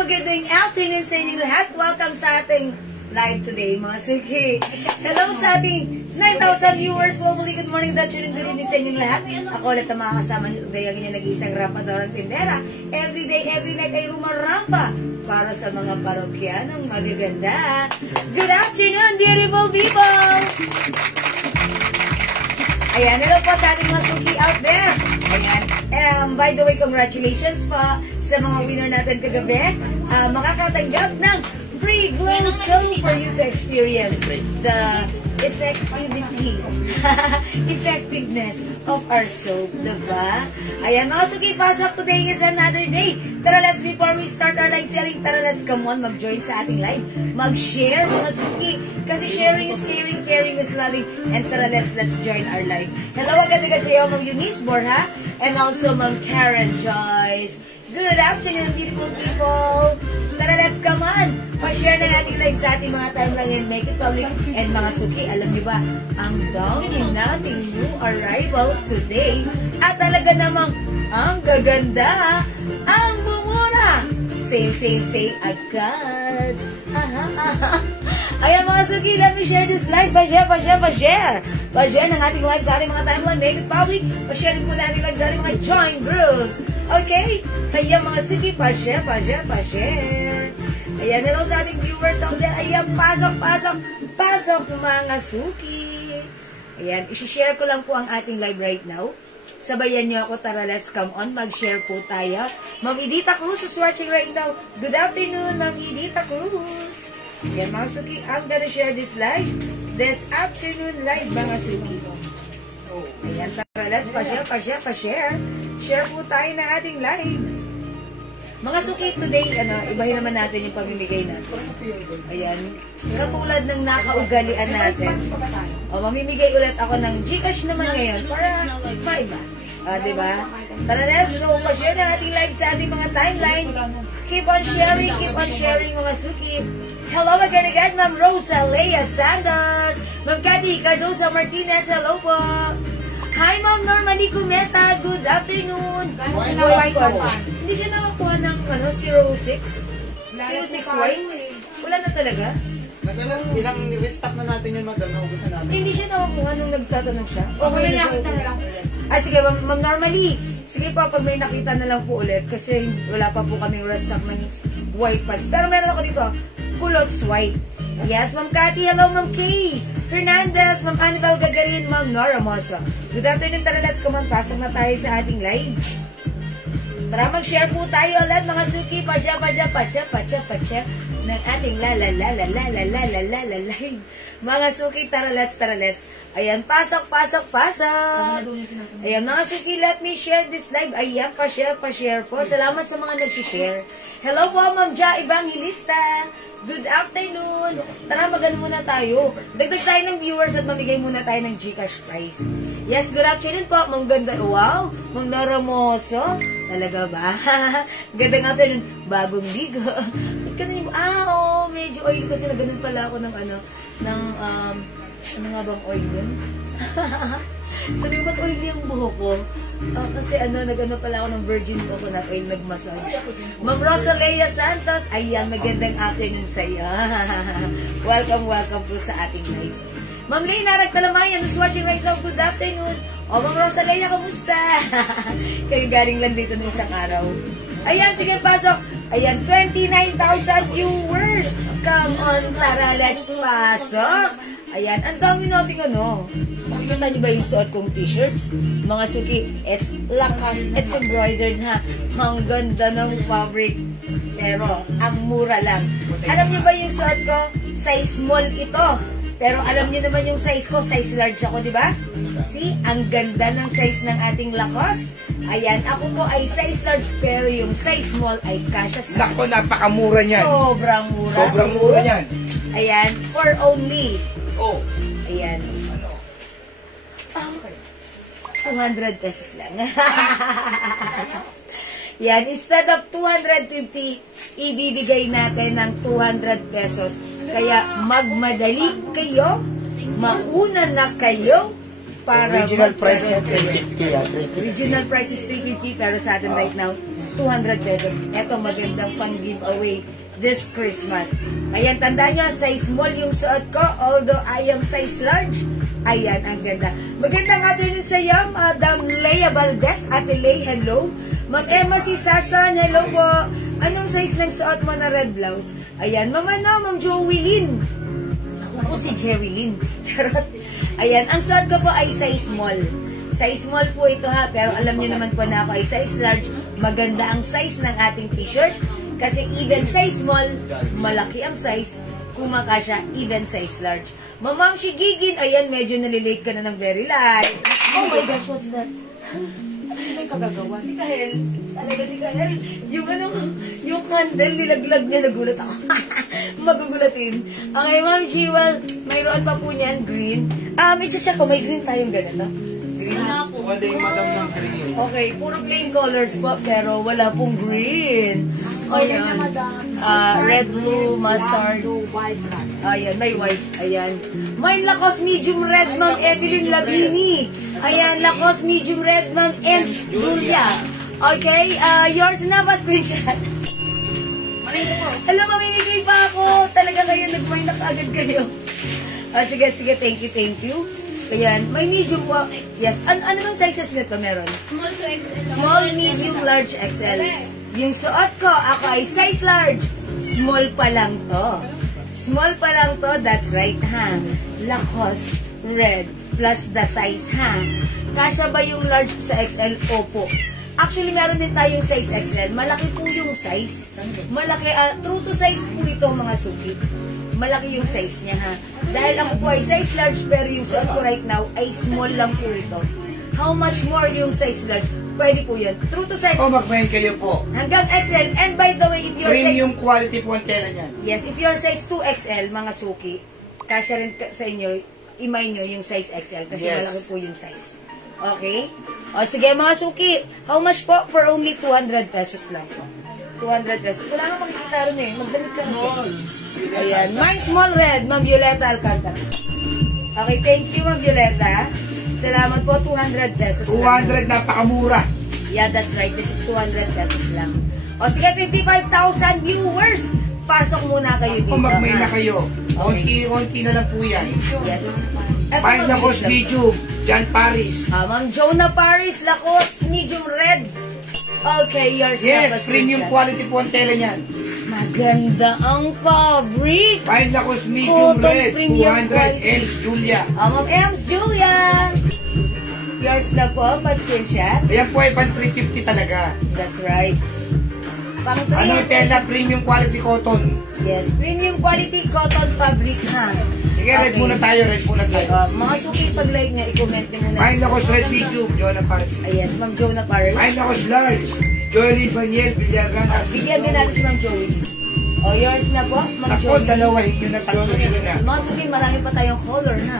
Magandang afternoon sa inyo lahat. Welcome sa ating live today, mga suki. Hello sa ating 9,000 viewers globally. Good morning, good afternoon, good evening sa inyo lahat. Ako ulit ang mga kasama niyo today. Ang inyong nag-iisang rampa daw ng tindera. Every day, every night ay rumarampa para sa mga parokyanong magaganda. Good afternoon, beautiful people! Ayan, hello po sa ating mga suki out there. Ayan. By the way, congratulations po sa mga winner natin kagabi. Makakatanggap ng free glow soap for you to experience the effectiveness of our soap, diba? Ayan, mga suki, pasok, today is another day. Tara, let's, before we start our live selling, tara, let's come on, mag-join sa ating live. Mag-share, mga suki, kasi sharing is caring, caring is loving, and tara, let's join our live. Hello, agad-agad sa iyo, Ma'am Eunice Borja, and also Ma'am Karen Joyce. Good afternoon, beautiful people. Tara, let's come on. Pa-share na natin live sa ating mga timeline and make it public. And mga suki, alam niyo ba, ang dami nating new arrivals today. At talaga namang ang gaganda, ang mumura. Say agad. Ayan mga suki, let me share this live. Pa-share. Pa-share ng ating live sa ating mga timeline, make it public. Pa-share din po natin live sa ating mga join groups. Okay? Kaya mga suki, pa-share. Ayan, hello sa ating viewers out there. Ayan, pasok mga suki. Ayan, isi-share ko lang po ang ating live right now. Sabayan niyo ako, tara, let's come on, mag-share po tayo. Ma'am Edita Cruz is watching right now. Good afternoon, Ma'am Edita Cruz. Ayan, mga suki, I'm gonna share this live. This afternoon live, mga suki. Ayan, tara, let's pa-share. Share po tayo na ating live. Mga suki, today, ibahin naman natin yung pamimigay natin. Ayan, katulad ng nakaugalian natin. Mamimigay ulit ako ng GCash naman ngayon para maiba. Diba? Tara, let's go. Pa-share na ating live sa ating mga timeline. Keep on sharing mga suki. Hello again, Ma'am Rosa Lea Santos. Ma'am Cathy Cardosa Martinez, hello po. Hi, Ma'am Normani Kumeta. Good afternoon. Hindi siya nakakuha ng 06? 06 white? Wala na talaga? Ilang restock na natin yung ubusan namin. Hindi siya nakakuha nung nagtatanong siya? Okay na siya. Sige, Ma'am Normally. Sige po, pag may nakita na lang po ulit. Kasi wala pa po kaming restock ng white pants. Pero meron ako dito, culottes white. Yes, Ma'am Cathy. Hello, Ma'am Kay Hernandez, Ma'am Annabelle Gagarin, Ma'am Nora Mosa. Good afternoon, tara, let's come on. Pasok na tayo sa ating live. Tara, mag-share po tayo ulit, mga suki. Pa-check ng ating live. Mga suki, tara, let's. Ayan, pasok. Ayan, mga suki, let me share this live. Ayan, pa-share po. Salamat sa mga nag-share. Hello po, Ma'am Ja Evangelista. Good afternoon. Tara, magano muna tayo. Dagdag tayo ng viewers at mamigay muna tayo ng GCash prize. Yes, good afternoon po, Ma'am Ganda. Wow, Ma'am Nora Moso. Talaga ba? Gandang afternoon. Bagong ligo. Medyo oily kasi na ganun pala ako ng ano nga bang oil yun? Sabi mo, ba't oily yung buhok ko? Kasi nag-ano pala ako ng virgin coconut oil, nag-massage. Ma'am Rosalea Santos, ayan, magandang afternoon sa iyo. Welcome po sa ating live. Ma'am Lena Nagtalamayan, who's watching right now, good afternoon. O, Ma'am Rosalaya, kamusta? Kayo galing lang dito ng isang araw. Ayan, sige, pasok. Ayan, 29,000 viewers. Come on, tara, let's pasok. Ayan, ang dami natin ano. Makikita niyo ba yung suot kong t-shirts? Mga suki, it's lakas, it's embroidered ha. Ang ganda ng fabric. Pero, ang mura lang. Alam niyo ba yung suot ko? Size small ito. Pero alam niyo naman yung size ko, size large ako, di ba? See, ang ganda ng size ng ating Lacoste. Ayan, ako po ay size large, pero yung size small ay kasya sa... Nako, napakamura niyan. Sobrang mura. Sobrang mura niyan. Ayan, for only... Oh. Ayan. Ano? Okay. 200 pesos lang. Yan, instead of 250, ibibigay natin ng 200 pesos. Kaya magmadali kayo, mauna na kayo para original price niya 350. Original price is 350 pero sa atin right now 200 pesos. Ito magandang pang giveaway this Christmas. Ayan, tandaan nyo, size small yung suot ko, although I am size large. Ayan, ang ganda. Magandang afternoon sa iyo, Madam Leia Valdez. Ate Lei, hello. Ma'am Emma si Sasan, hello po. Anong size ng suot mo na red blouse? Ayan, Ma'am Joelyn. Ako po si Jerilyn. Charot. Ayan, ang suot ko po ay size small. Size small po ito ha, pero alam niyo naman po na ako ay size large. Maganda ang size ng ating t-shirt. Kasi even size small, malaki ang size. Kung makasya, even size large. Ma'am Shigigin, ayan, medyo nalilate ka na ng very light. Oh my gosh, what's that? Ano yung kagagawa? Si Kahel. Talaga si Kahel. Yung candle, nilaglag niya, nagulat ako. Magugulatin. Okay, Ma'am Jewel, mayroon pa po niyan, green. I-check ko, may green tayong ganito. Green. Wala yung madam ng green. Okay, puro plain colors po, pero wala pong green. Ayan. Red, blue, mustard. Ayan, may white. Ayan. May Lacoste medium red, Ma'am Evelyn Labini. Ayan, Lacoste medium red, Ma'am Ems Julia. Okay, yours na ba, screenshot? Alam, mamimigay pa ako. Talaga kayo, nag-mind up agad kayo. Sige, thank you. Ayan, may medium po. Yes, ano bang sizes nito meron? Small to XL. Small, medium, large, XL. Yung suot ko, ako ay size large. Small pa lang to. Small pa lang to, that's right ha. Lacoste, red, plus the size ha. Kasya ba yung large sa XL? Opo. Actually, meron din tayong size XL. Malaki po yung size. Malaki, true to size po ito mga suki. Malaki yung size niya ha. Dahil ako po ay size large, pero yung suot ko right now ay small lang po ito. How much more yung size large? Pwede po yan. True to size. Magmahin kayo po. Hanggang XL. And by the way, if your Premium size... quality po ang tela niyan. Yes, if your size 2XL, mga suki, kasya rin sa inyo, imay nyo yung size XL kasi Yes. malaki po yung size. Okay? O sige mga suki, how much po? For only 200 pesos lang po. 200 pesos. Wala nang makikita rin eh. Magdamit ka kasi. Ayan. Mine small red, Ma'am Violeta Alcantara. Okay, thank you Ma'am Violeta. Salamat po, 200 pesos lang. 200, napakamura. Yeah, that's right. This is 200 pesos lang. O sige, 55,000 viewers. Pasok muna kayo dito. Magmahin na ha? kayo. Onti na lang po yan. Yes. Eto, Fine Lacoste medium, John Paris. Ma'am Jonah Paris, Lacoste, medium red. Okay, yours na. Yes, premium quality po ang tela niyan. Maganda ang fabric. Fine Lacoste medium Cotton red, premium 200 quality. Ems Julia. Ma'am Ems Julia. Yours na po, pa-screenshot. Ayan po ay pan 350 talaga. That's right. Pang Ano tela, premium quality cotton. Yes, premium quality cotton fabric ha. Sige, red muna tayo, red muna Sige, tayo. mga suki pag-like niya, i-comment niyo muna. Fine Lacoste red medium, Jonah Paris. Yes, Ma'am Jonah Paris. Fine Lacoste large, Jory Baniel Villagan. Bigyan din natin si Ma'am Joey. O, yours na po, Ma'am Ako, Joey. dalawa, yun na tatlo yun na. Mga suki, marami pa tayong color na.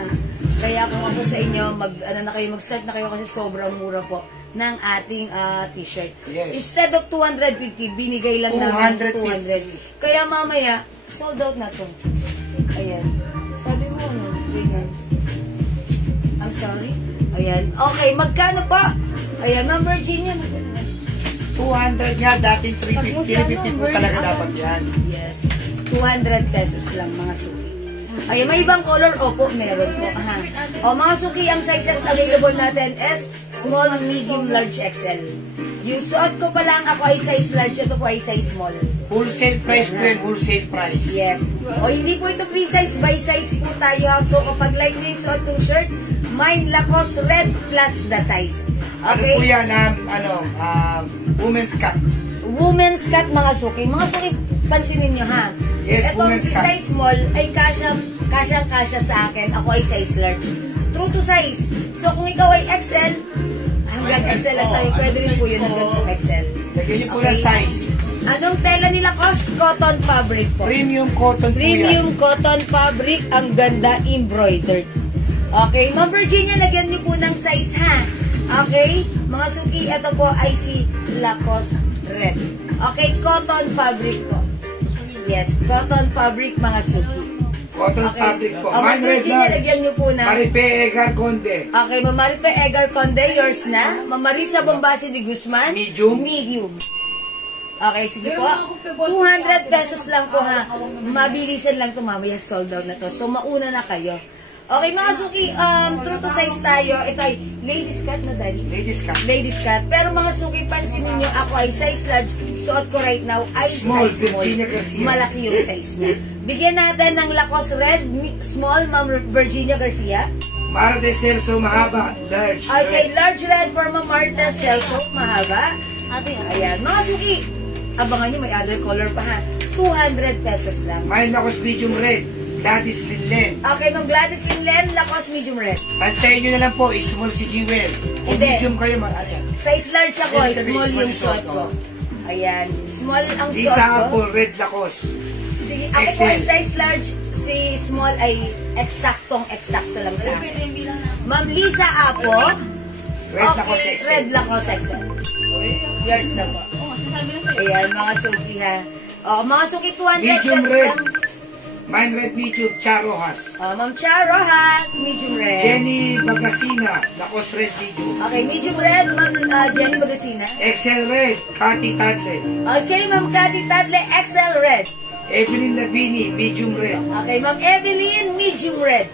Kaya kung ako sa inyo, mag-start na kayo kasi sobrang mura po ng ating t-shirt. Yes. Instead of 250, binigay lang namin 200. 250. Kaya mamaya, sold out na to. Ayan. Sabi mo, no? Ganyan. I'm sorry. Ayan. Okay, magkano pa? Ayan, Ma'am Virginia. 200 nga, dating 350 po talaga dapat yan. Yes. 200 pesos lang mga suki. Ay, may ibang color? Opo, meron po. Ha. O, mga suki, ang sizes available natin is small, medium, large, XL. Yung suot ko pa lang, ako ay size large, ito po ay size small. Wholesale price po yan, wholesale price. Yes. O, hindi po ito free size, by size po tayo. Ha. So, kapag like nyo yung suot kong shirt, mine Lacoste red plus the size. Ano Okay? po yan, women's cut. Women's cut, mga suki. Mga suki, pansinin nyo ha. Yes, Itong women's si cut. size small ay kasyang-kasya sa akin. Ako ay size large. True to size. So, kung ikaw ay XL, hanggang XL lang tayo. Pwede rin po yun hanggang po XL. Lagyan niyo po ng size. Anong tela nila cost? Cotton fabric po. Premium cotton po yan. Premium cotton fabric. Ang ganda embroidered. Okay, Ma'am Virginia, lagyan niyo po ng size ha. Okay? Mga suki, ito po ay si Lacoste Red. Okay, cotton fabric po. Yes, cotton fabric, mga suki. Cotton fabric po. Ma'am Mine red Virginia, large. lagyan niyo po na. Maripe Egar Conde. Okay, Ma'am Marife Egar Conde, yours na. Ma'am Marisa Bombasi de Guzman. Medium. Medium. Okay, sige po. 200 pesos lang po ha. Mabilisan lang ito, mamaya sold out na to. So, mauna na kayo. Okay, mga suki, true to size tayo. Ito ay ladies cut na dali. Ladies cut. Ladies cut. Pero mga suki, pansinin nyo, ako ay size large. Suot ko right now ay Small, size small. Virginia Garcia. Malaki yung size niya. Bigyan natin ng Lacoste Red, small, Ma'am Virginia Garcia. Mara de Celso, mahaba, large. Okay, red. large red for Ma'am Marta Celso, mahaba. Ayan, mga suki, abangan nyo, may other color pa ha. 200 pesos lang. Mine Lacoste medium red. Gladys Linlen. Okay, Ma'am Gladys Linlen, Lacoste medium red. Antayin nyo na lang po, small si Jewel. Kung Hindi. medium kayo, ano yan? Size large ako, Ibig sabihin, small yung small suot ko. Ayan, small ang suot Lisa ko. Apple, red Lacoste. Si, ako po ay XL. size large, si small ay eksaktong-eksakto lang sa akin. Ma'am Lisa Apo, Red Lacoste okay, XL. red Lacoste XL. Yours na po. Ayan, mga suki ha. O, mga suki, 200 Medium pesos red. lang. Mine red medium, Charohas. Ma'am Charo has medium red. Jenny Bagasina, Lacoste red medium. Okay, medium red, Ma'am Jenny Bagasina. XL red, Cathy Tadle. Okay, Ma'am Cathy Tadle, XL red. Evelyn Labini, medium red. Okay, Ma'am Evelyn, medium red.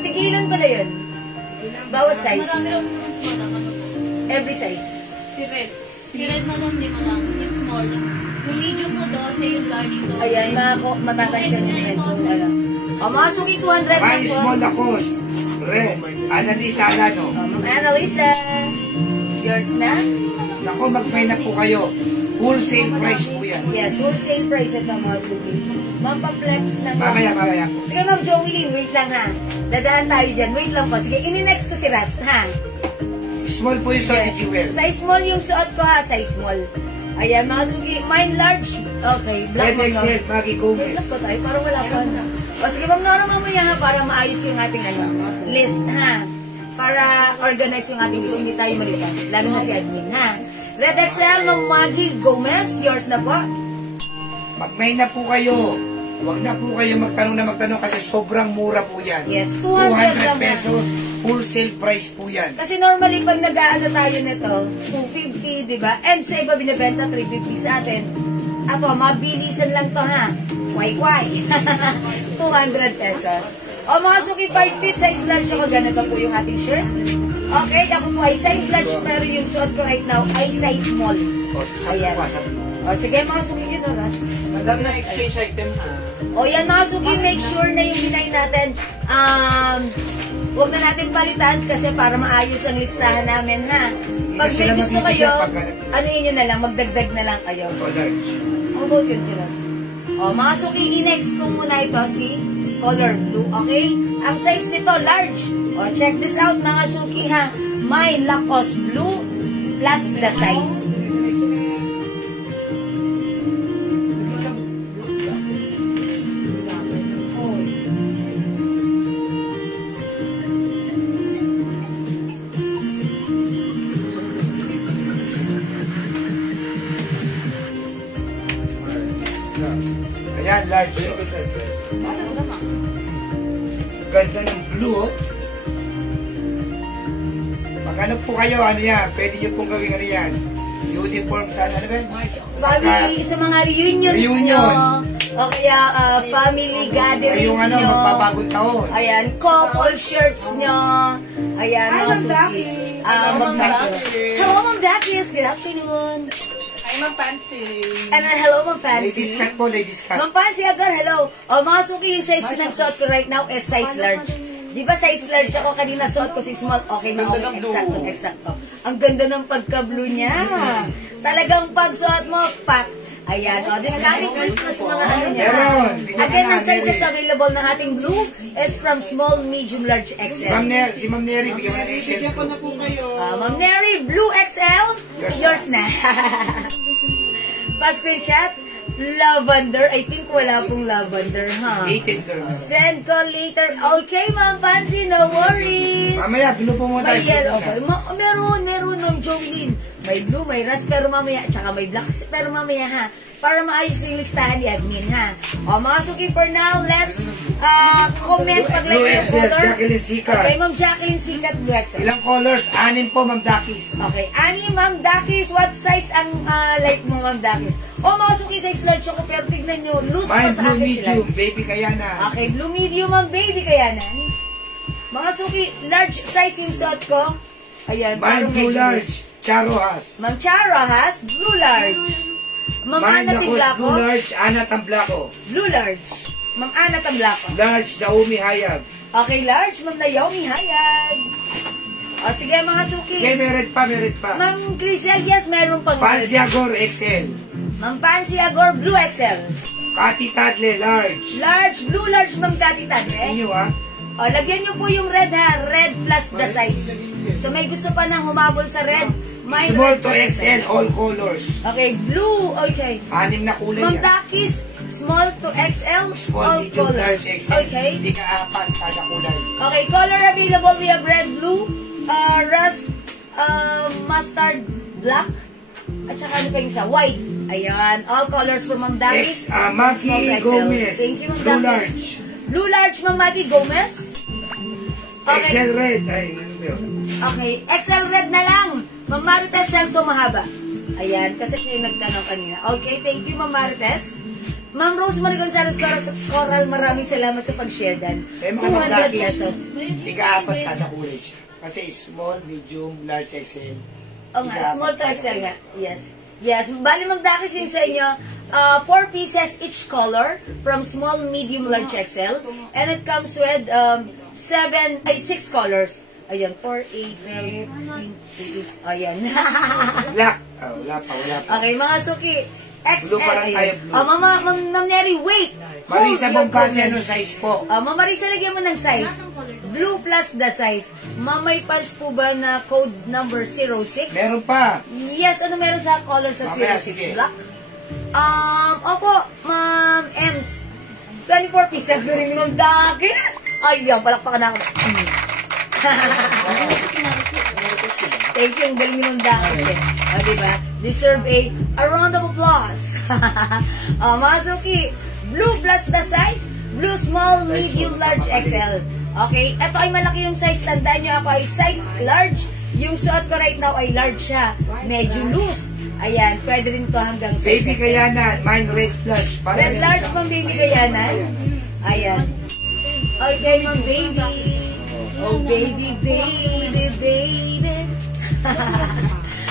Tigilan pala yun. Bawat size. Every size. Si Red. Si Red na doon, di mo lang. Yung small. Yung medium mo 12, yung large 12. Ayan, matatansya nyo yan kung alam. O, mga suki, 200 lang Mine po. small Lacoste, red. Annalisa Alano. Ma'am Annalisa, yours na? Nako, mag-pay na po kayo. Wholesale price po yan. Yes, wholesale price ito mga suki. Ma'am, pa-flex na po. Mamaya po. Sige, Ma'am Joey, wait lang ha. Dadaan tayo dyan. Wait lang po. Sige, ini-next ko si Rast, ha? Small po yung suot ni Jewel. Size small yung suot ko, ha? Size small. Ayan, mga suki. Mine large. Okay, black Red Ma'am XL, Nora. Maggie Wait Gomez. lang po tayo. Parang wala pa. O, sige, Ma'am Nora, mamaya ha, para maayos yung ating list, ha? Para organize yung ating list. Hindi tayo malita. Lalo na si admin, ha? Red XL, Ma'am Maggie Gomez. Yours na po. Mag-pay na po kayo. Huwag na po kayo magtanong kasi sobrang mura po yan. Yes, 200 lang. 200 pesos, wholesale price po yan. Kasi normally, pag nag-aano tayo nito, 250, di ba? And sa iba, binibenta 350 sa atin. Ato, mabilisan lang to, ha? Kway-kway. 200 pesos. O, mga suki, 5 feet, size large ako. Ganito po yung ating shirt. Okay, ako po ay size large, pero yung suot ko right now ay size small. O, sabi Ayan. ko, sabi ko. O, sige, mga suki nyo to, Ras. Madami na exchange item ha. O, yan, mga suki, make sure na yung binay natin, huwag na natin palitan kasi para maayos ang listahan namin, ha? Pag Hindi may sila gusto mabibigyan kayo, pag- ano yun na lang, magdagdag na lang kayo. O, large. How about yun, Silas? O, mga suki, i-next ko muna ito, si color blue, okay? Ang size nito, large. O, check this out, mga suki, ha? Mine Lacoste blue plus the size. Ayan, large. Ganda ng blue, oh. Magano po kayo, ano yan, pwede nyo pong gawin ano yan. Uniform sa ano ba? Bali, sa mga reunions Reunion. nyo, O kaya family gatherings Yung ano, nyo. magpapagod taon. Ayan, couple shirts nyo. Ayan, Hi, mga Ma'am suki. Daki. Hello, Ma'am Daki. Hello, Ma'am Dakis. Good afternoon. Hi, Ma'am Fancy. And then, hello, Ma'am Ladies Fancy. cut po, ladies cut. Ma'am Fancy agad, hello. O, mga suki, yung size ng suot ko right now is size large. Di ba size large ako kanina, suot ko si small, okay na Ganda okay, ng blue. eksakto. Ang ganda ng pagka-blue niya. Talagang pagsuot mo, pak. Ayan, o, this coming Christmas, mga ano niya. Meron. Again, ang sizes available ng ating blue is from small, medium, large, XL. Si Ma'am Neri, bigyan mo ng XL. Bigyan ko na po kayo. Ma'am Neri, blue XL, yours na. Pa-screenshot, lavender. I think wala pong lavender, ha? Dated girl. Send ko later. Okay, Ma'am Fancy, no worries. Mamaya, blue po muna May tayo. yellow. Okay. Meron ng Jolene. May blue, may ras, pero mamaya, tsaka may black, pero mamaya, ha? Para maayos yung listahan ni admin, ha? O, mga suki, for now, let's comment pag like Blue yung XL, color. Jacqueline Sikat. Okay, Ma'am Jacqueline Sikat, blue XL. Ilang colors? 6 po, Ma'am Dakis. Okay, Ani, Ma'am Dakis, what size ang like mo, Ma'am Dakis? O, mga suki, size large ako, pero tignan nyo, loose pa Mine sa blue akin medium, sila. baby kaya na. Okay, blue medium ang baby kaya na. Mga suki, large size yung suot ko. Ayan, Mine parang blue medyo large, loose. Charo has. Ma'am Chara has blue large. Ma'am Mine Ana Lakos Tiblako, blue large, Ana Tamblako. blue large. Ma'am Ana Tiblako. Large, Naomi Hayab. Okay, large, Ma'am Naomi Hayag. O, sige mga suki. Okay, meron pa. Ma'am Crisel, yes, meron pang Fancy Agor XL. Ma'am Fancy Agor, blue XL. Kati Tadle, large. Large, blue large, Ma'am Kati Tadre. Inyo ha? O, lagyan niyo po yung red ha. Red plus the size. So, may gusto pa nang humabol sa red. May red Small to plus the XL, size. all colors. Okay, blue. Okay. 6 na kulay Ma'am yan. Dakis, small to XL, Small, all medium, colors. large, XL. Okay. Hindi ka apat kada kulay. Okay, color available. We have red, blue, rust, mustard, black, at saka ano pa yung isa? White. Ayan. All colors from Ma'am Dakis. Maggie Small to XL. Gomez. Thank you, Ma'am Blue Dakis. large. Blue large, Ma'am Maggie Gomez. Okay. XL red. Ay, ano ba yun? Okay, XL red na lang. Ma'am Marites Celso mahaba. Ayan, kasi siya yung nagtanong kanina. Okay, thank you, Ma'am Marites. Ma'am Rosemary Gonzalez Coral, maraming salamat sa pag-share dan. Eh, mga 200 Dakis, pesos. Hindi ka apat kada kulay siya. Kasi small, medium, large, XL. O nga, small to XL nga. Yes. Yes, bali magdakis yung sa inyo. 4 pieces each color from small, medium, large, XL. And it comes with 6 colors. Ayan, 4, 8, 12, 16, 18. Ayan. Black. Oh, wala pa. Okay, mga suki. XL. Blue pa lang tayo, blue. Ma'am Neri, wait. Marisa Hold your Bombasi, comment. ano size po? Ma'am Marisa, lagyan mo ng size. Blue plus the size. Ma'am, may pants po ba na code number 06? Meron pa. Yes, ano meron sa color sa Mamaya, 06? sige. Black? Opo, Ma'am Ems. 24 pieces. Galing ni Ma'am Dakis. Ayan, palakpakan na ako. Thank you, ang galing ni Ma'am Dakis eh. O, diba? Deserve a round of applause. Mga suki, blue plus the size, blue small, medium, large, XL. Okay, ito ay malaki yung size. Tandaan nyo, ako ay size large. Yung suot ko right now ay large siya. Medyo loose. Ayan, pwede rin to hanggang size Baby XL. Kayana, mine red large. Red large, Ma'am Baby Gayanan. Ayan. Okay, Ma'am Baby. Oh, baby, baby, baby.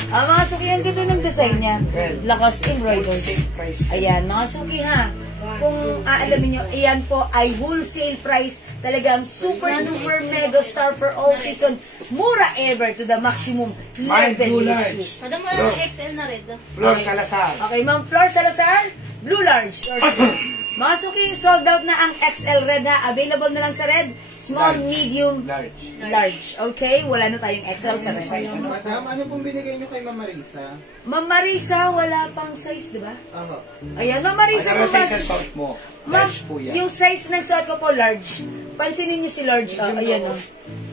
Mga suki, ang ganda ng design niya. Lakas embroidery. Same price. Ayan, mga suki ha. Kung aalamin nyo, ayan po ay wholesale price. Talagang super duper mega star for all season. Mura ever to the maximum Mine level. blue of large. shoes. Sada mo lang ang XL na red. Flor Salazar. Okay, Ma'am Flor Salazar, blue large. Mga suki, sold out na ang XL red ha. Available na lang sa red, small, Large. medium, Large. large. Okay, wala na tayong XL sa red. Madam, ano pong binigay nyo kay Ma'am Marisa? Ma'am Marisa, wala pang size, di ba? Oho. Ayan, Ma'am Marisa, Ano Ma'am sa Marisa. isang salt mo? Ma'am, Large po yan. yung size ng suot ko po, large. Pansinin niyo si large. Ayan o.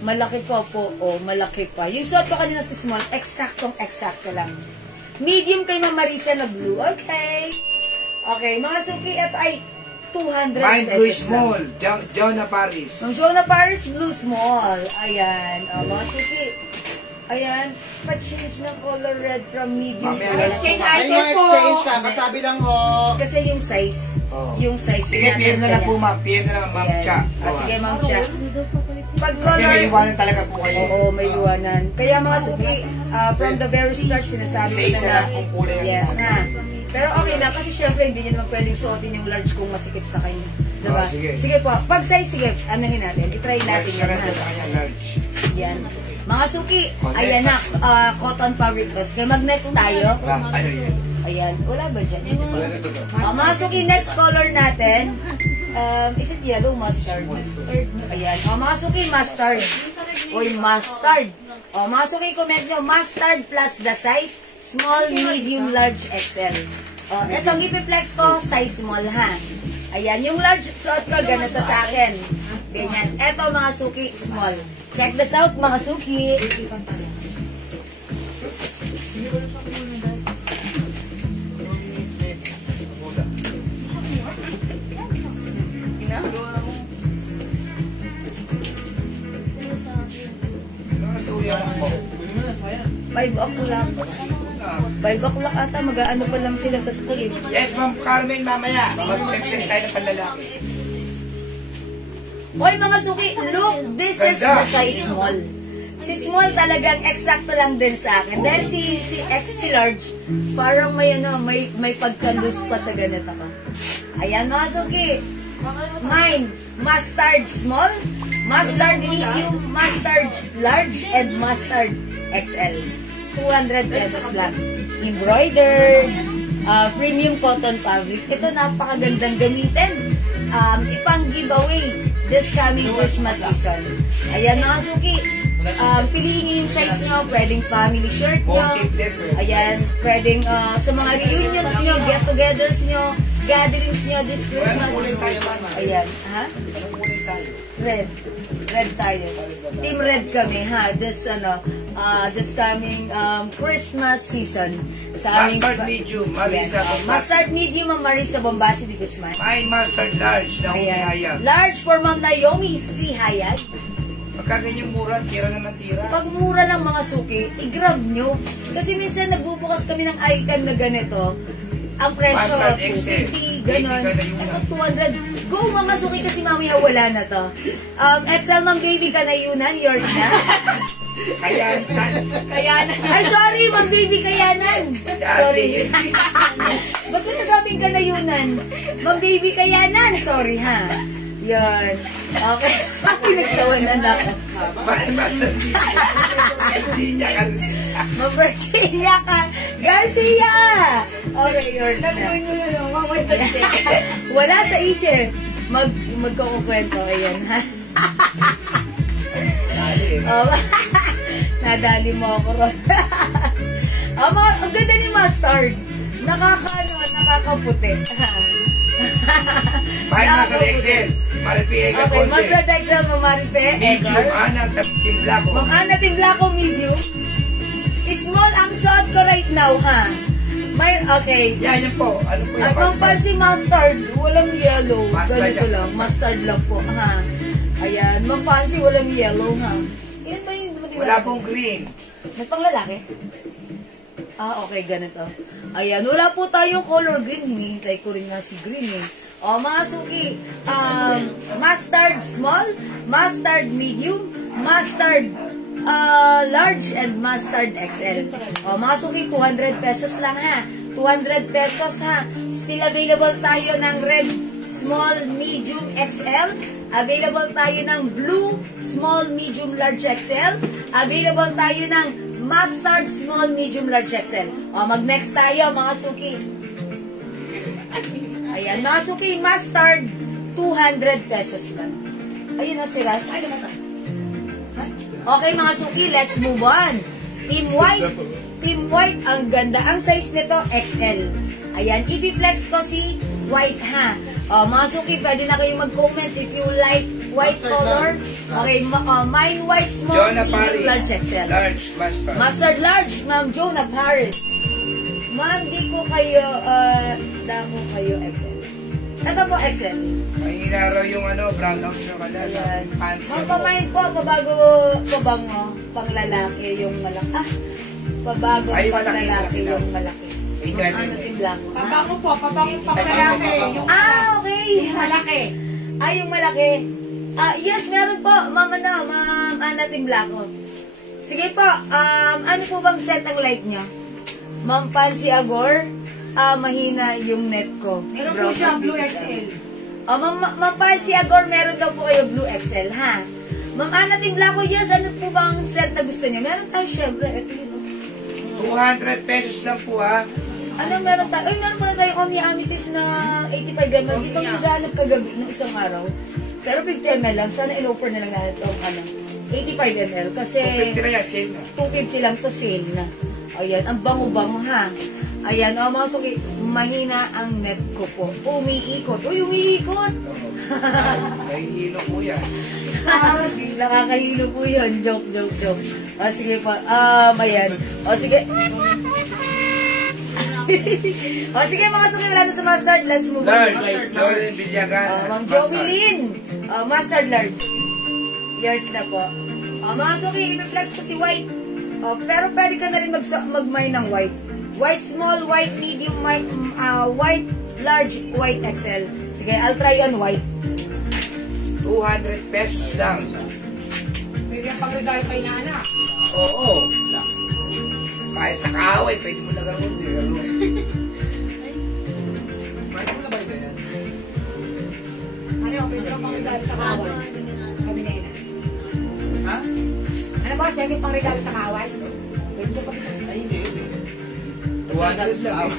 Malaki pa po. O, malaki pa. Yung suot ko kanina si small, eksaktong-eksakto lang. Medium kay Ma'am Marisa na blue. Okay. Okay, mga suki, ito ay 200 Mine blue pesos small. lang. Jonah Paris. Ang Jonah Paris, blue small. Ayan. O, mga suki. Ayan, pa-change ng color red from medium. Mamaya, Exchange Ay, item no po. exchange siya. Kasabi lang ho. Kasi yung size, Oh. yung size. Sige, PM na lang po, ma'am. PM na lang, ma'am Ayan. Cha. Sige, Ma'am Cha. Pag Kasi may color, iwanan talaga po kayo. oo, may iwanan. Kaya mga suki, from the very start, sinasabi ko Isa-isa na lang kung kulay ang yes, gamit. ha. Pero okay na, kasi syempre hindi nyo naman pwedeng suotin yung large kung masikip sa kanya. Diba? Oh, sige. Sige po, pag size, sige, anuhin natin. I-try natin Large yan. na lang sa Ha? kanya, large. Yan. Mga suki, Oh, ayan na, next. cotton fabric toss. Kaya mag-next tayo. Ano yan? Ayan, wala ba dyan? Mga suki, next color natin. Is it yellow mustard? Ayan. Mga suki, mustard. Uy, mustard. Mga suki, comment nyo, mustard plus the size, small, medium, large, XL. Etong ipiplex ko, size small ha. Ayan, yung large suot ko, ganito sa akin. Ganyan. Eto mga suki, small. Check this out mga suki. Five o'clock. 5 o'clock ata, mag-aano pa lang sila sa school. Yes, ma'am Carmen, mamaya. Mag-flex tayo ng panlalaki. Hoy mga suki, look, this is the size small. Si small talagang eksakto lang din sa akin. Dahil si X, si large, parang may ano, may pagka-loose pa sa ganito ka. Ayan mga suki. Mine, mustard small, mustard medium, mustard large, and mustard XL. 200 pesos lang. Embroidered, premium cotton fabric. Ito napakagandang gamitin. Ipang giveaway this coming Christmas season. Ayan mga suki. Piliin nyo yung size nyo. Pwedeng family shirt nyo. Ayan. Pwedeng sa mga reunions nyo, get-togethers nyo, gatherings nyo this Christmas. Ayan. Ha? Red. Red tayo. Team red kami, ha? This coming Christmas season. Sa aming Mustard medium, Marisa Bombasi. Mustard medium, Ma'am Marisa Bombasi de Guzman. May mustard large na umihayag. Large for Ma'am Naomi C. Hayag. Pagka ganyan mura, tira na ng tira. Pag mura lang mga suki, i-grab nyo. Kasi minsan nagbubukas kami ng icon na ganito. Ang presyo, Mustard XL. 250, ganon. Ito, 200. Go mga suki kasi mamaya wala na to. XL Ma'am Baby Kanayunan, yours na. Kayanan. Ay, sorry, Ma'am Baby Kayanan. Sorry. Ba't ko nasabing Kanayunan? Ma'am Baby Kayanan, sorry ha. Yan. Okay. Pinagtawanan ako. Mustard medium. Virginia Garcia. Ma'am Virginia Garcia. Okay, yours na. Wala sa isip. Magkukukwento. Ayan, ha? Nadali mo ako ron. Ang ganda ni mustard. Nakakaputi. May mustard XL. Maripi Ega Okay, mustard XL mo, Maripe. Medium, Ana, timpla ko. Ma'am Ana, timpla ko, medium. Small ang suot ko right now, ha? Okay. Yan, yan po. Ano po yung Ang mustard? pansi mustard, walang yellow. Mustard Ganito yan. lang, mustard lang po, ha? Ayan, mampansi, walang yellow, ha? Ilan ba yung Wala pong green. may panglalaki? Okay, ganito. Ayan, wala po tayong color green. Hinihintay ko rin nga si green, eh. Mga suki, mustard small, mustard medium, mustard large, and mustard XL. Mga suki, 200 pesos lang, ha? 200 pesos, ha? Still available tayo ng red, small, medium, XL. Available tayo ng blue, small, medium, large, XL. Available tayo ng mustard, small, medium, large, XL. Mag-next tayo, mga suki. Ayan, mga suki, mustard, 200 pesos lang. Ayun na si Ras. Okay, mga suki, let's move on. Team White. Team White, ang ganda. Ang size nito, XL. Ayan, i-flex ko si White, ha? Mga suki, pwede na kayo mag-comment if you like white color. Okay, mine white, small, Jonah medium, Paris. large, XL. Large mustard. Mustard large, Ma'am Jonah Paris. Ma'am, di ko kayo, dako kayo XL. Ito po XL. Mahina raw yung brown out chocolate sa Ayan. pants Ma'am, mo. pamahin po, pabago pabango. panglalaki yung malaki. Pabagong Ay, malaki, panglalaki malaki yung daw. malaki. Wait, Ano timblang mo? Pabango po, pabango pang lalaki. Yung Okay. yung malaki. Yung malaki. Yes, meron po. Ma'am Ana Timblako. Sige po, ano po bang set ang light niya? Ma'am Pansy Agor, mahina yung net ko. Meron po siya, Blue XL. Ma'am Pansy Agor, meron daw po kayo Blue XL, ha? Ma'am Ana Timblako, yes, ano po bang set na gusto niyo? Meron tayo, syempre, ito yun. 200 pesos lang po ha. Ano meron tayo? Ay, meron pala tayo kami amitis na 85 ml. Dito ang naghanap kagabi ng isang araw. Pero 50 ml lang. Sana in-offer na lang natin itong 85 ml. Kasi 250 na yan, sale na. 250 lang to sale na. Ayan, ang bango-bango ha. Ayan, mga suki, mahina ang net ko po. Umiikot. Uy, umiikot! May hilo po yan. Nakakahilo po yun. Joke. Sige po. Ayan. Sige. Sige mga suki, wala na sa mustard. Let's move on. Large, Jordan Villagan. Ma'am Jovelyn. Mustard large. Yours na po. Mga suki, i-flex ko si white. Pero pwede ka na rin mag-mine ng white. White small, white medium, white large, white XL. Sige, I'll try on white. 200 pesos lang. Pwede ang pang-regalo kay Nana. Oo. Kahit sa kaaway, pwede mo na gawin. Ano na ba yan? Ano yung pwede ang pang-regalo sa kawal? Kami na yun. Ha? Ano ba, pwede ang pang-regalo sa kawal? Pwede ko pa. Ay, hindi. 200 lang.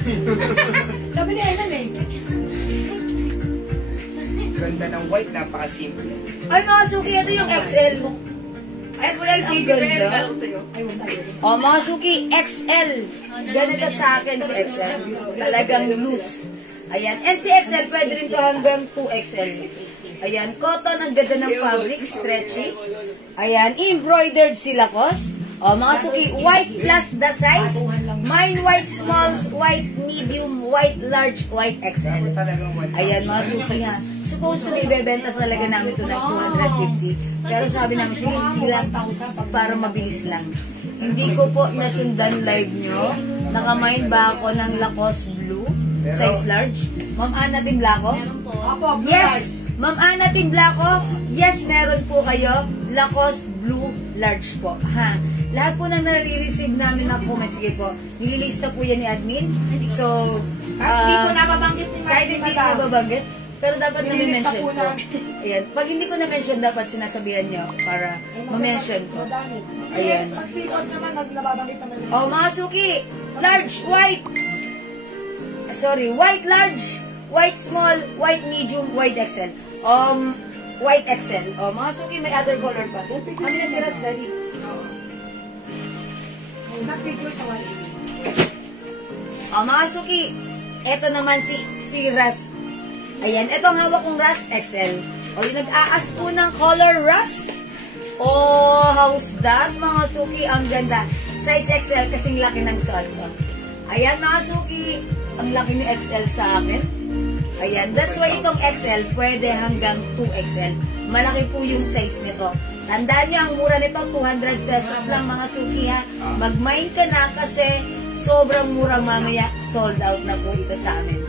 Sabi niya yun eh. Ganda ng white, napakasimple. Ay mga suki, ito yung XL. XL ang ganda. Ay, wala yun. Mga suki, XL. Ganito sa akin si XL. Talagang loose. Ayan. And si XL, pwede rin to hanggang 2XL. Ayan. Cotton, ang ganda ng fabric. Stretchy. Ayan. Embroidered silakos. Mga suki, white plus the size. Mine white smalls, white medium, white large, white XL. Talagang white. Ayan, mga suki ha. Supposedly, ibebenta talaga namin ito ng 250. Pero sabi namin, sige lang, para mabilis lang. Hindi ko po nasundan live nyo. Nakamain ba ako ng Lacoste Blue? Size large? Ma'am Ana Timblako? Apo, Yes! Ma'am Ana Timblako? Yes, meron po kayo. Lacoste Blue large po. Ha? Lahat po nang nare-receive namin na comments, sige po, nililista po yan ni admin. So, Hindi ko nababanggit ni kahit hindi ko nababanggit, pero dapat Nililista na-mention po ko. Ayan. Pag hindi ko na-mention, dapat sinasabihan nyo para ma-mention ko. Ayan. Pag sipos naman, nababanggit naman yun. Mga suki, large, white. White large, white small, white medium, white XL. White XL. Mga suki, may other color pa. Kami na si Ras ready. Nag-picture sa wall. Mga suki, eto naman si Rust. Ayan, eto ang hawak kong Rust XL. Yung nag-aas po ng color Rust. How's that, mga suki? Ang ganda. Size XL kasing laki ng suot ko. Ayan, mga suki, ang laki ni XL sa akin. Ayan, that's why itong XL pwede hanggang 2XL. Malaki po yung size nito. Tandaan nyo, ang mura nito, 200 pesos lang mga suki ha. Mag-mine ka na kasi sobrang mura mamaya, sold out na po ito sa amin.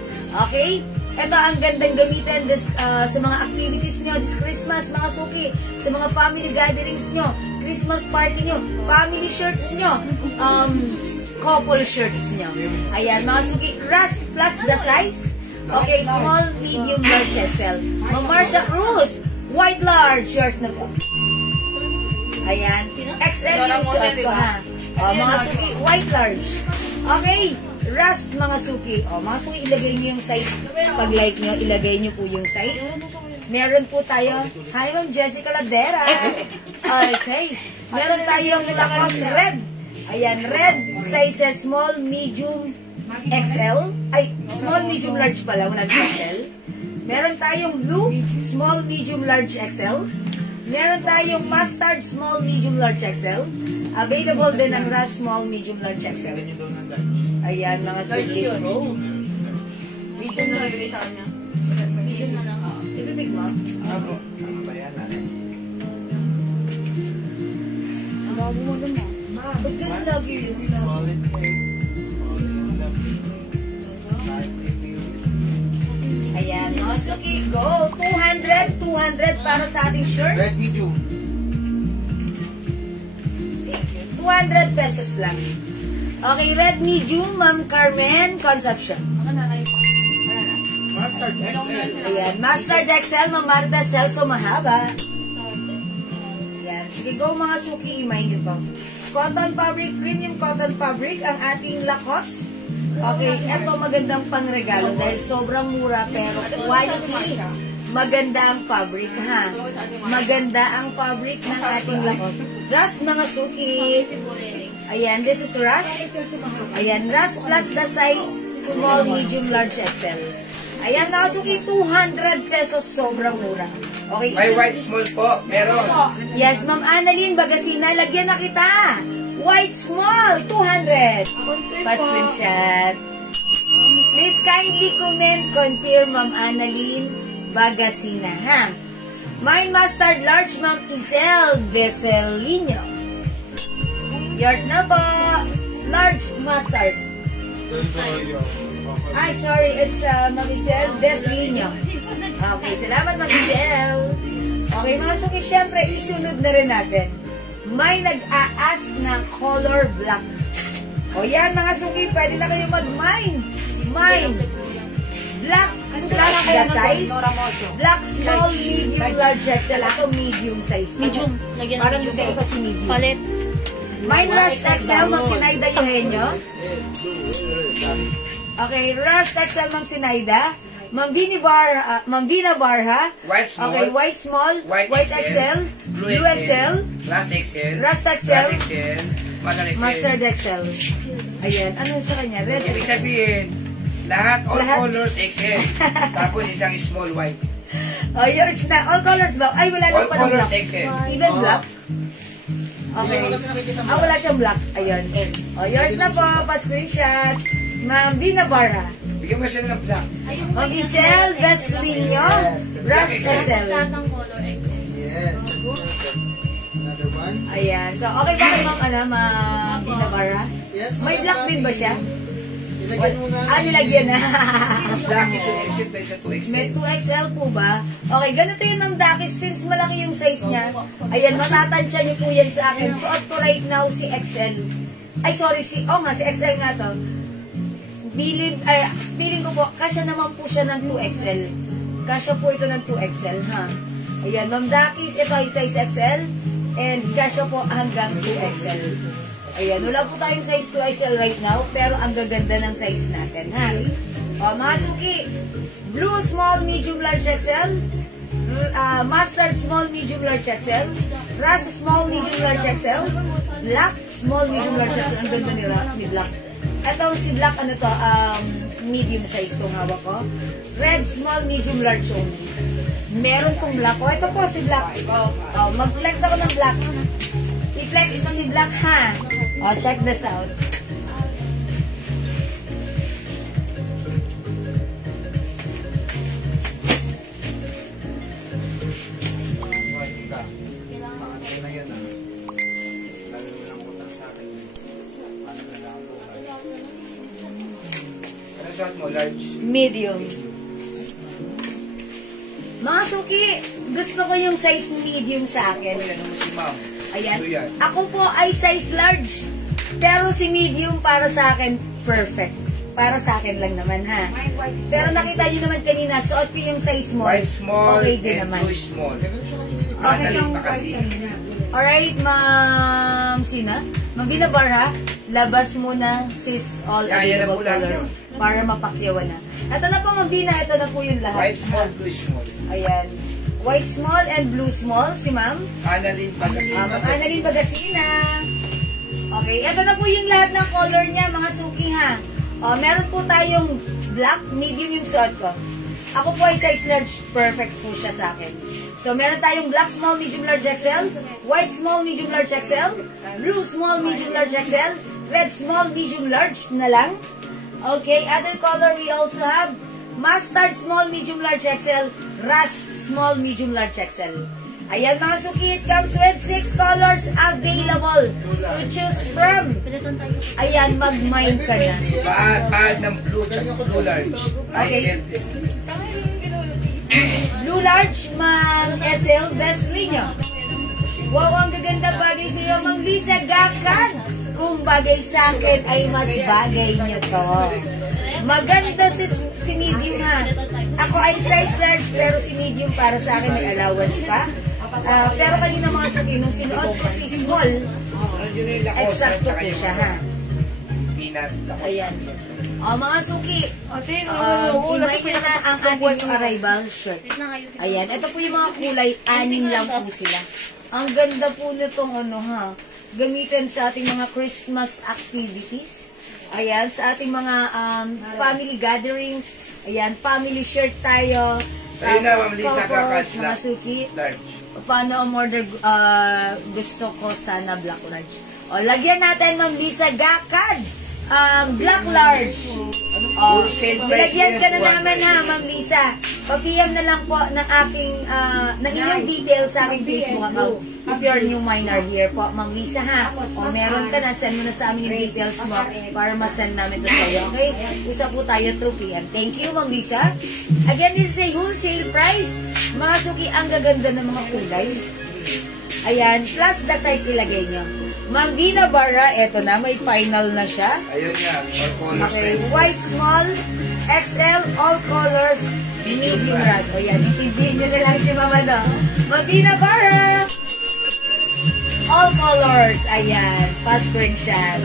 Okay? Ito ang gandang gamitin sa mga activities nyo this Christmas, mga suki. Sa mga family gatherings nyo, Christmas party nyo, family shirts nyo, couple shirts nyo. Ayan, mga suki, Rust plus the size. Okay, small, medium, large, XL. Marsha Cruz, white large, yours na po. Ayan. XL yung suot ko ha. Mga suki, white large. Okay. Rust, mga suki. Mga suki, ilagay nyo yung size. Pag like nyo, ilagay nyo po yung size. Meron po tayo. Hi, Ma'am Jessica Ladera. Okay. Meron tayong Lacoste red. Ayan, red. Sizes small, medium, XL. Ay, small, medium, large pala. Walang XL. Meron tayong blue, small, medium, large, XL. Meron tayong mustard, small, medium, large, XL. Available din ang Rust, small, medium, large, XL. Ayan, mga suki. Medium na bibili sa kanya. Medium na lang. Ibibig mo? Ako. Mga Sabi mo dun na. Ba't ganun lagi yun? Solid cake. Ayan, no? So, okay, go. 200 para sa ating shirt. Red medium. 200 pesos lang. Okay, red medium, Ma'am Carmen Conception. Ako na, right? Wala na. Mustard XL. Ayan, Mustard XL, Ma'am Marta Celso Mahaba. Ayan, sige, go mga suki, imay nyo to. Cotton fabric, premium cotton fabric, ang ating Lacoste. Okay, eto magandang pangregalo dahil sobrang mura pero quality. Maganda ang fabric, ha? Maganda ang fabric ng ating Lacoste. Rust mga suki. Ayan, this is Rust. Ayan, Rust plus the size small, medium, large, XL. Ayan, mga suki, 200 pesos, sobrang mura. Okay, May white small po, meron. Yes, Ma'am Annalyn Bagasina, lagyan na kita. White small, 200. Pa-screenshot. Please kindly comment, confirm, Ma'am Annalyn Bagasina, ha? Mine mustard large, Ma'am Isel Veselino. Yours na po. Large mustard. Ay, sorry, it's Ma'am Isel Veselino. Okay, salamat, Ma'am Isel. Okay, mga suki, syempre, isunod na rin natin. May nag-a-ask ng color black. O yan, mga suki, pwede na kayo mag-mine. Mine. Black plus the size. Black, small, medium, large, XL. Ako, medium size. Medium. Lagyan ng Parang medium. gusto ko kasi medium. Palit. Mine Rust XL, Ma'am Sinaida Eugenio. Okay, Rust XL, Ma'am Sinaida. Ma'am Vina Barha. White small. Okay, white small, white XL, blue XL, Plus XL. Rust XL, Plus XL. Mustard XL. Ayan, ano sa kanya? Red Ibig sabihin, lahat all Lahat? colors XL. Tapos isang small white. Oh, yours na. All colors ba? Ay, wala All lang pala colors black. XL. Even black? Okay. Ah, wala siyang black. Ayun. Oh, yours na po. Pa-screenshot. Ma'am Vina Barha. Bigyan mo siya ng black. Ma'am Isel Vestlino. Rust XL. Lahat ng color XL. Yes. Another one. Ayan. So, okay ba kay Ma'am Vina Barha? Yes. May black din ba siya? Ilagyan mo na. Ah, nilagyan na. Black is an XL by sa 2XL. May 2XL po ba? Okay, ganito yun ng Dakis. Since malaki yung size niya, ayan, matatansya niyo po yan sa akin. Suot ko right now si XL. Ay, sorry, si XL nga to. Feeling ko po, kasya naman po siya ng 2XL. Kasya po ito ng 2XL, ha? Ayan, Ma'am Dakis, ito ay size XL. And kasya po hanggang 2XL. Ayan, wala po tayong size 2XL right now, pero ang gaganda ng size natin, ha? O, mga suki, blue, small, medium, large XL, mustard, small, medium, large XL, rust, small, medium, large XL, black, small, medium, large XL, ang ganda ni black. Ito, si black, ano to, medium size itong hawak ko. Red, small, medium, large only. Meron pong black. O, ito po si black. O, mag-flex ako ng black. I-flex ko si black, ha? O, check this out. Ano suot mo? Large? Medium. Mga suki, gusto ko yung size medium sa akin. Ano mo si ma'am? Ayan. Ano yan? Ako po ay size large. Pero si medium para sa akin, perfect. Para sa akin lang naman, ha? Pero nakita niyo naman kanina, suot ko yung size small. White small Okay din and naman. blue small. Okay. Madaling pa kasi. Alright, Ma'am Sina. Ma'am Vina Barha, labas muna sis all Yan na available po lahat colors yun. para mapakyawan na. Ito na po, Ma'am Vina. Ito na po yung lahat. White small, blue small. Ayan. White small and blue small, si Ma'am. Annalyn Bagasina. Ma'am Annalyn Bagasina. Okay, ito na po yung lahat ng color niya, mga suki, ha. Meron po tayong black, medium yung suot ko. Ako po ay size large, perfect po siya sa akin. So, meron tayong black, small, medium, large XL, white, small, medium, large XL, blue, small, medium, large XL, red, small, medium, large na lang. Okay, other color we also have mustard, small, medium, large XL, rust, small, medium, large XL. Ayan mga suki, it comes with 6 colors available to choose from. Pilitan tayo. Ayan, mag-mine ka na. Pahad ng blue at blue large. I Okay. sell this. Blue large, Ma'am SL, best niyo. Wow, ang gaganda bagay sa iyo, Ma'am Lisa Gakan. Kung bagay sa akin ay mas bagay niyo to. Maganda si medium ha. Ako ay size large pero si medium para sa akin may allowance pa. Pero kanina mga suki, nung sinuot ko si small, Sunod yun yung lakos. eksakto po siya ha. Peanut. Lakos. Ayan. O mga suki, imay ko na ang ating yung arrival shirt. Wait lang, ayusin. Ayan, ito po yung mga kulay, 6 lang po sila. Ang ganda po nitong ano ha, gamitin sa ating mga Christmas activities. Ayan, sa ating mga family gatherings. Ayan, family shirt tayo. Sa'yo na, Ma'am Tapos Lisa, couples, kakad mga black. suki. Large. Paano ang order? Gusto ko sana black large. O, lagyan natin, Ma'am Lisa, gakad. Black large. O, Wholesale price lagyan ka na po yan, naman ha, Ma'am Lisa. Pa-PM na lang po ng aking, ng inyong details sa aking Facebook account. If you're new minor here po, Ma'am Lisa ha. O, meron ka na, send mo na sa amin yung details mo para masend namin to sa'yo. Okay? Usa po tayo through PM. Thank you, Ma'am Lisa. Again, this is a wholesale price. Mga suki, ang gaganda ng mga kulay. Ayan, plus the size ilagay nyo. Ma'am Dina Barra, eto na, may final na siya. Ayun nga. All color Okay, size. white small, XL, all colors, medium ras. O yan, itindihin nyo na lang si Mama no. Ma'am Dina Barra! All colors, ayan, pa-screen siya.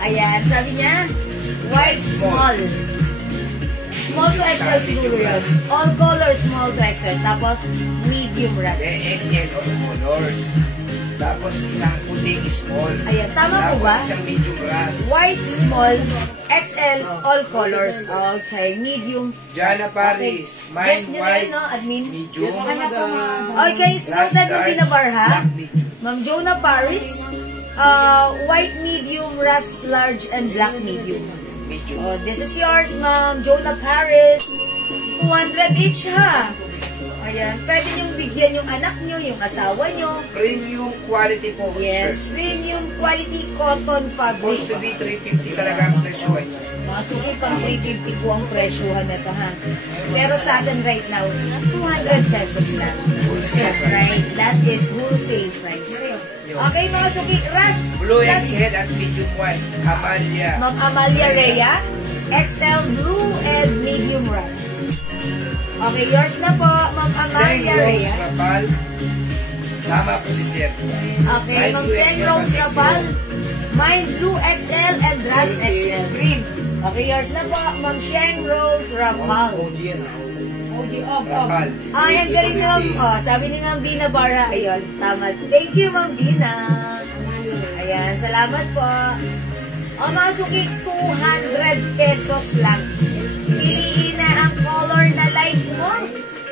Ayan, sabi niya, white small. Small to XL siguro yun. All colors, small to XL. Tapos, medium ras. XL all colors. Tapos isang puting small. Ayan, tama po ba? Tapos isang medium ras. White, small, XL, all colors. Okay, medium. Jana Paris. Guess Mine nyo na white. yun, no, admin? Medium. Okay, Last snowden mo large, pinabar, ha? black medium. Ma'am Jonah Paris, white, medium, ras, large, and black medium. Medium. Oh, this is yours, Ma'am Jonah Paris. 200 each, ha? Ayan, pwede niyong bigyan yung anak niyo, yung asawa niyo. Premium quality po. Yes, Sir. premium quality cotton fabric. Supposed to be 350 talaga ang presyo. Mga suki, pang 350 ko ang presyohan na ito, ha? Pero sa atin right now, 200 pesos na. That's right. That is wholesale price. Okay, mga suki, Rust. Blue Rust. XL at medium white. Amalia. Ma'am Amalia Rhea, XL blue and medium Rust. Okay, yours na po, Ma'am Amalia Rose Rhea. Rapal. Tama po si Sir. Okay, Mine Ma'am blue Sen XL, Rose mas Rapal. XL. Mine blue XL and Rust XL. Green. Okay, yours na po, Ma'am Sheng Rose Rapal. Rapal. Ay, ang galing na. Oh, sabi ni Ma'am Dina Barra. Ayun, tama. Thank you, Ma'am Dina. Ayan, salamat po. O, mga suki, 200 pesos lang. Piliin na ang color na like mo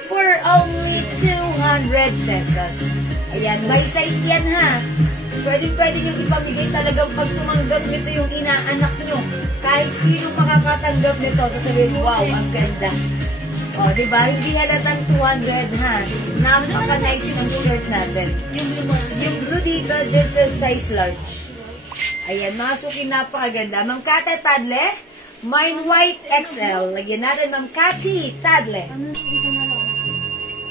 for only 200 pesos. Ayan, may size yan ha. Pwede nyo ipamigay talagang pag tumanggap nito yung inaanak nyo. Kahit sino makakatanggap nito, sasabihin, wow, ang ganda. O, diba? Hindi halatang 200 ha. Napaka-nice ng shirt natin. Yung blue one. Yung blue dito, this is size large. Ayan, mga suki, napakaganda. Ma'am Kate Tadle, mine white XL. Lagyan natin, Ma'am Kati Tadle. Ano, isa na lang.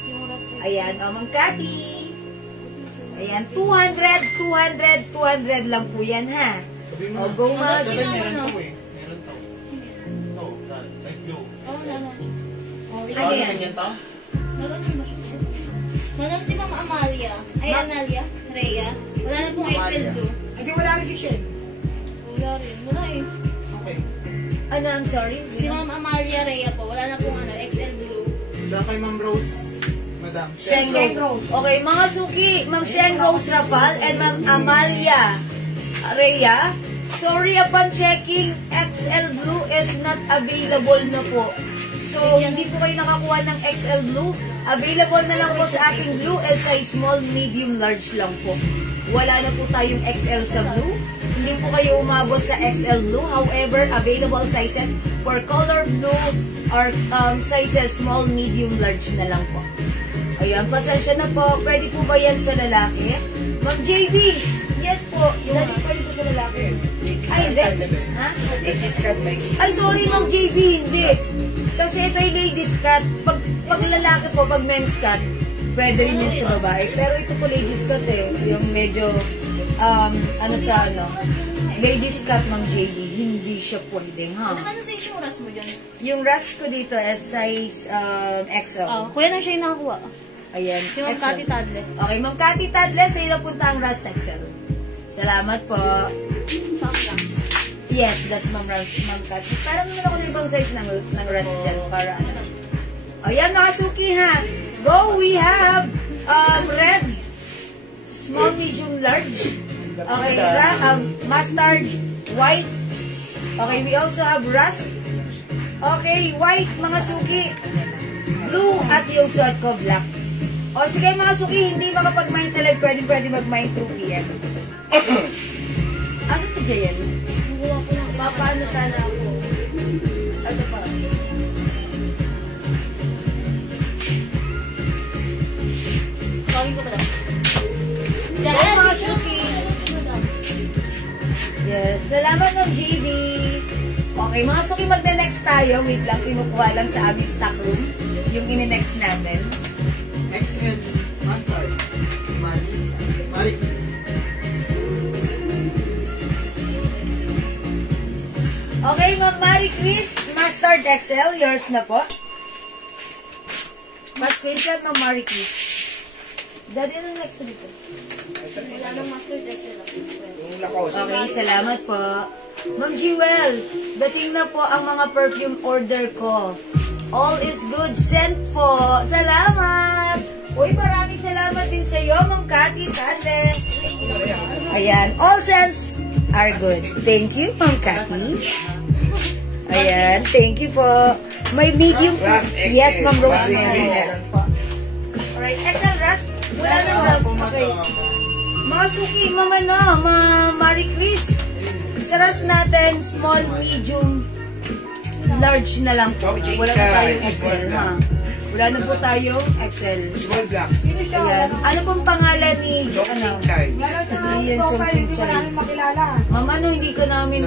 Yung rest. Ayan, o, Ma'am Kati. Ayan, 200 lang po yan, ha? O, go, mga Sino suki. ano? Meron to. No, like blue. Oh, wala na. Ano yan? Meron si Meron si Ma'am Amalia. Ay, Analia. Rhea. Wala na pong XL blue. Hindi wala rin si Shen. Wala rin. Wala eh. Okay. Ano, I'm sorry? Si Ma'am Amalia Rhea po. Wala na pong ano, XL blue. Diyan kay Ma'am Rose. Madam. Sheng Rose. Okay, mga suki, Ma'am Sheng Rose Rafal and Ma'am Amalia Rhea. Sorry, upon checking, XL Blue is not available na po. So, hindi po kayo nakakuha ng XL Blue. Available na lang po sa ating blue as size small, medium, large lang po. Wala na po tayong XL sa blue. Hindi po kayo umabot sa XL Blue. However, available sizes for color blue are sizes small, medium, large na lang po. Ayan, pasensya na po. Pwede po ba yan sa lalaki? Ma'am JB, yes po. Dali pwede po sa lalaki. Ay, hindi. Ha? Ladies cut ba yung Ay, sorry Ma'am JB, hindi. Kasi ito ay ladies cut. Pag lalaki po, pag men's cut, pwede rin yan sa babae. Pero ito po ladies cut eh. Yung medyo, ladies cut Ma'am JB, hindi siya pwede, ha? Ano size yung ras mo dyan? Yung rush ko dito is size XL. Kuya lang siya yung nakakuha. Ayan. Si Ma'am XL. Cathy Tadle. Okay, Ma'am Cathy Tadle, sa iyo punta ang Rust XL. Salamat po. Yes, that's Ma'am Cathy. Parang naman ako ng ibang size ng Rust dyan para ano. Ayan mga suki ha. Go, we have red, small, medium, large. Okay, mustard, white. Okay, we also have rust. Okay, white mga suki. Blue at yung suot ko black. O sige mga suki, hindi makapag-mine sa live, pwede mag-mine through PM. Asa si Jayan? Papaano sana ako? Ano pa? Kawin ko pa daw. Hello mga suki. Yes, salamat ng JB. Okay, mga suki, magna-next tayo. Wait lang, kinukuha lang sa aming stock room. Yung ine-next natin. XL Masters. Marie Chris. Okay, Ma'am Marie Chris, Mustard XL, yours na po. Screenshot, Ma'am Marie Chris. Daddy, ano next dito? Wala nang master texture. yung lakos? Okay, salamat po. Ma'am Jewel, dating na po ang mga perfume order ko. All is good, sent po. Salamat! Uy, maraming salamat din sa iyo, Ma'am Cathy Tadle. Ayan, all scents are good. Thank you, Ma'am Cathy. Ayan, thank you po. May medium po. Yes, Ma'am Rosemary. Alright, XL Rust. Wala nang Rust. Okay. Mga suki, Ma'am Marie Chris. Sa Rust natin, small, medium, large na lang po. Wala na tayong XL, ha? Wala na po tayong XL. Small black. Ayan. Ano pong pangalan ni, Chong Chai. Meron sa Ayan, profile, hindi Chong mo namin makilala. Ma'am, hindi ko namin,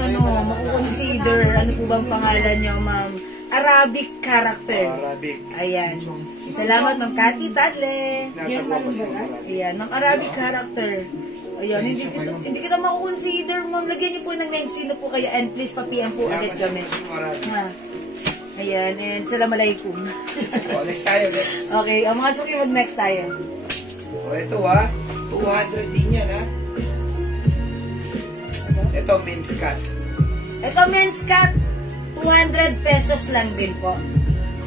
makukonsider, ano po bang pangalan niyo, Ma'am? Arabic character. Arabic. Ayan. Salamat, Ma'am Cathy Tadle. Natagawa ko sa Arabic. Ayan, Ma'am Arabic character. Ayan, hindi kita makukonsider, Ma'am. Lagyan niyo po ng name, sino po kayo, and please pa-PM po ulit kami. Ha. Ayan, and salamalaikum. O, next tayo, next. Okay, ang mga suki, mag-next tayo. O, ito 200 din yan Ito, men's cut. Ito, men's cut, 200 pesos lang din po.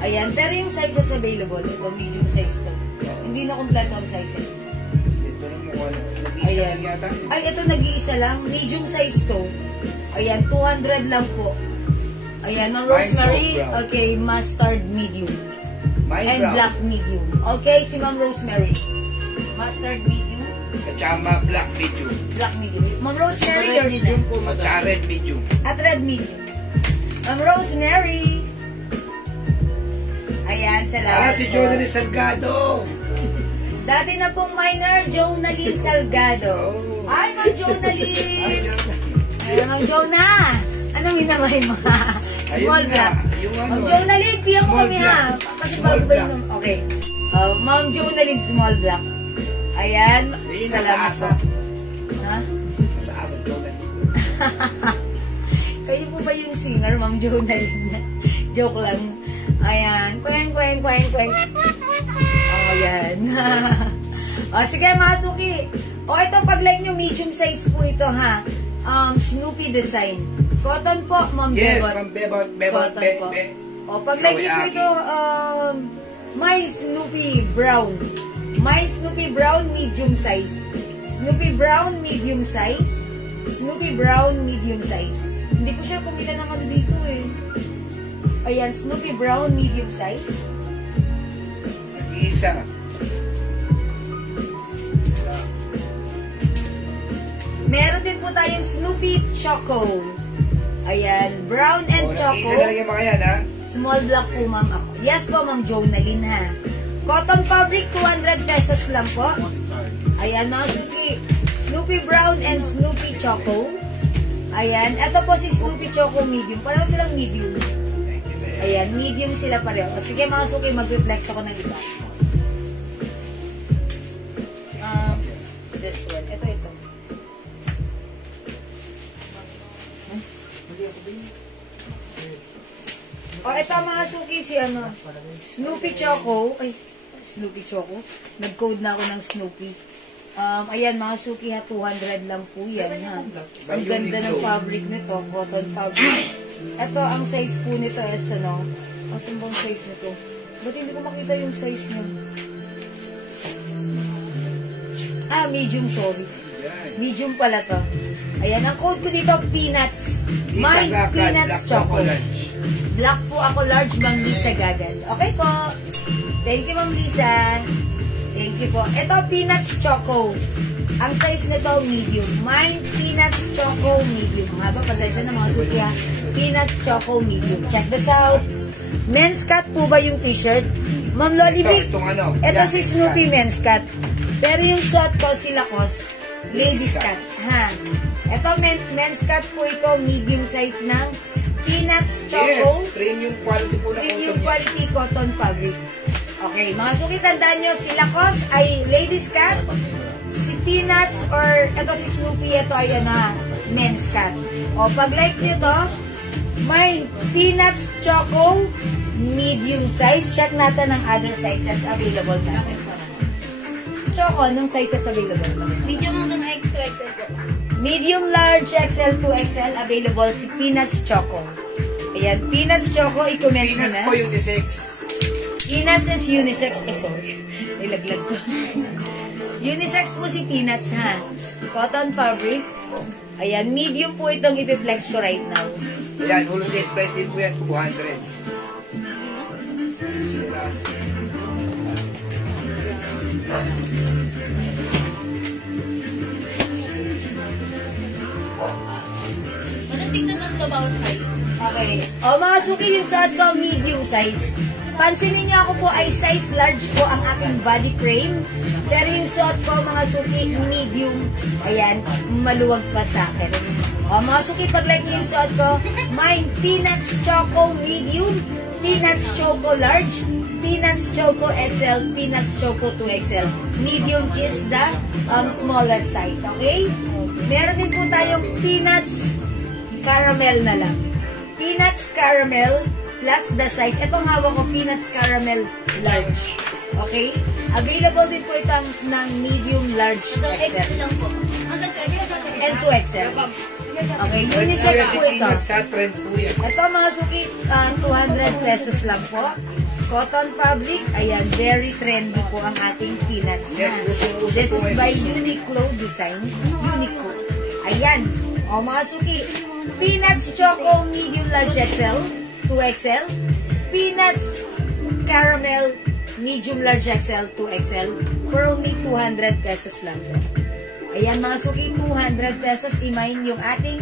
Ayan, pero yung sizes available, ito, medium size to. Hindi na kompleto ang sizes. Ito na mukha na. Nag-isa lang yata. Ay, ito nag-iisa lang. Medium size to. Ayan, 200 lang po. Ayan, Ma'am Rosemary. brown. Okay, mustard medium. Mine And brown. black medium. Okay, si Ma'am Rosemary. Mustard medium, Kachama black medium. black medium. Ma'am Rosemary, yours na. Medium po, At madam. red medium. At red medium. Ma'am Rosemary. Ayan, salamat Si po. Jonathan Salgado. Dati na pong minor, Jonaline Salgado. Oh. Ay, Ma'am Jonaline. Ayan, Ma'am Jonah. Anong hinamay mo? Small Ayun black. na, yung ano, Ma'am Jonaline, PM mo small kami black. ha. Kasi Small bago ba black. yung... Okay. Ma'am Jonaline, small black. Ayan. Ayun, nasa Salamat asa. po. Ha? Sa asa, Jonathan. Kayo po ba yung singer, Ma'am Jonaline? Joke lang. Ayan. Kweng. Ayan. Sige, mga suki. Ito, pag-like nyo, medium size po ito, ha? Snoopy design. Cotton po, Ma'am Yes, Bebot. from Bebot, Cotton po. Pag-like nyo po ito, my Snoopy Brown. My Snoopy Brown, medium size. Snoopy Brown, medium size. Snoopy Brown, medium size. Hindi ko sure kung ilan ang ano dito eh. Ayan, Snoopy Brown, medium size. Nag-iisa. Meron din po tayong Snoopy Choco. Ayan, brown and choco. Nag-iisa na lang yung mga yan, Small black po, ma'am ako. Yes po, Ma'am Jonaline, ha. Cotton fabric, 200 pesos lang po. Ayan, mga suki. Snoopy Brown and Snoopy Choco. Ayan. Ito po si Snoopy Choco medium. Parang silang medium. Ayan, medium sila pareho. Sige mga suki, mag-reflex ako ng iba. This one. Ito. Ito mga suki si Snoopy Choco. Ay, Snoopy Choco. Nag-code na ako ng Snoopy. Ayan mga suki ha, 200 lang po yan ha. Ang ganda ng fabric nito, cotton fabric. Ito, ang size po nito is ang bang size nito? Ba't hindi ko makita yung size niya? Medium, sorry. Medium pala to. Ayan, ang code ko dito, Peanuts. My Peanuts Choco. Black po ako, large, Ma'am Lisa Gagan. Okay po. Thank you, Ma'am Lisa. Thank you po. Ito, Peanuts Choco. Ang size nito, medium. Mine, Peanuts Choco, medium. Haba, pasensya na mga suki ha. Peanuts Choco, medium. Check this out. Men's cut po ba yung t-shirt? Ma'am Lolibig, ito si Snoopy men's cut. Pero yung suot ko, si Lacoste, ladies cut. Ha? Ito, men's cut po ito, medium size ng Peanuts Choco. Yes, premium quality po na premium quality cotton fabric. Okay, mga suki, tandaan nyo, si Lacoste ay ladies cut. Si Peanuts or ito si Snoopy, ito ay men's cut. O, pag like nyo to, may Peanuts Choco, medium size. Check natin ang other sizes available natin. Choco, anong sizes available? Medium hanggang X2XL po. Medium, large, XL, 2XL, available si Peanuts Choco. Ayan, Peanuts Choco, i-comment mo Peanuts na. po yung unisex. Peanuts is unisex. Sorry. Nilaglag ko. Unisex po si Peanuts, ha? Cotton fabric. Ayan, medium po itong ipiplex ko right now. Ayan, wholesale price din po yan, 200. Anong tingnan ng bawat size? Okay. O mga suki, yung suot ko, medium size. Pansinin niyo ako po ay size large po ang aking body frame. Pero yung suot ko, mga suki, medium. Ayan, maluwag pa sa akin. O mga suki, pag like yung suot ko, mine Peanuts Choco medium, Peanuts Choco large, Peanuts Choco XL, Peanuts Choco 2XL. Medium is the smallest size, okay? Meron din po tayong Peanuts Caramel na lang. Peanuts Caramel plus the size. Itong hawak ko, Peanuts Caramel large. Okay? Available din po ito ng medium, large, Hanggang XL. XL lang po. Hanggang 2XL. And 2XL. Okay, unisex po ito. Ito mga suki, 200 pesos lang po. Cotton fabric, ayan, very trendy po ang ating Peanuts. Yes, This is by Uniqlo Design. Uniqlo. Ayan. O mga suki, Peanuts Choco Medium Large XL, 2XL. Peanuts Caramel Medium Large XL, 2XL. For only 200 pesos lang po. Ayan mga suki, 200 pesos. I-mine yung ating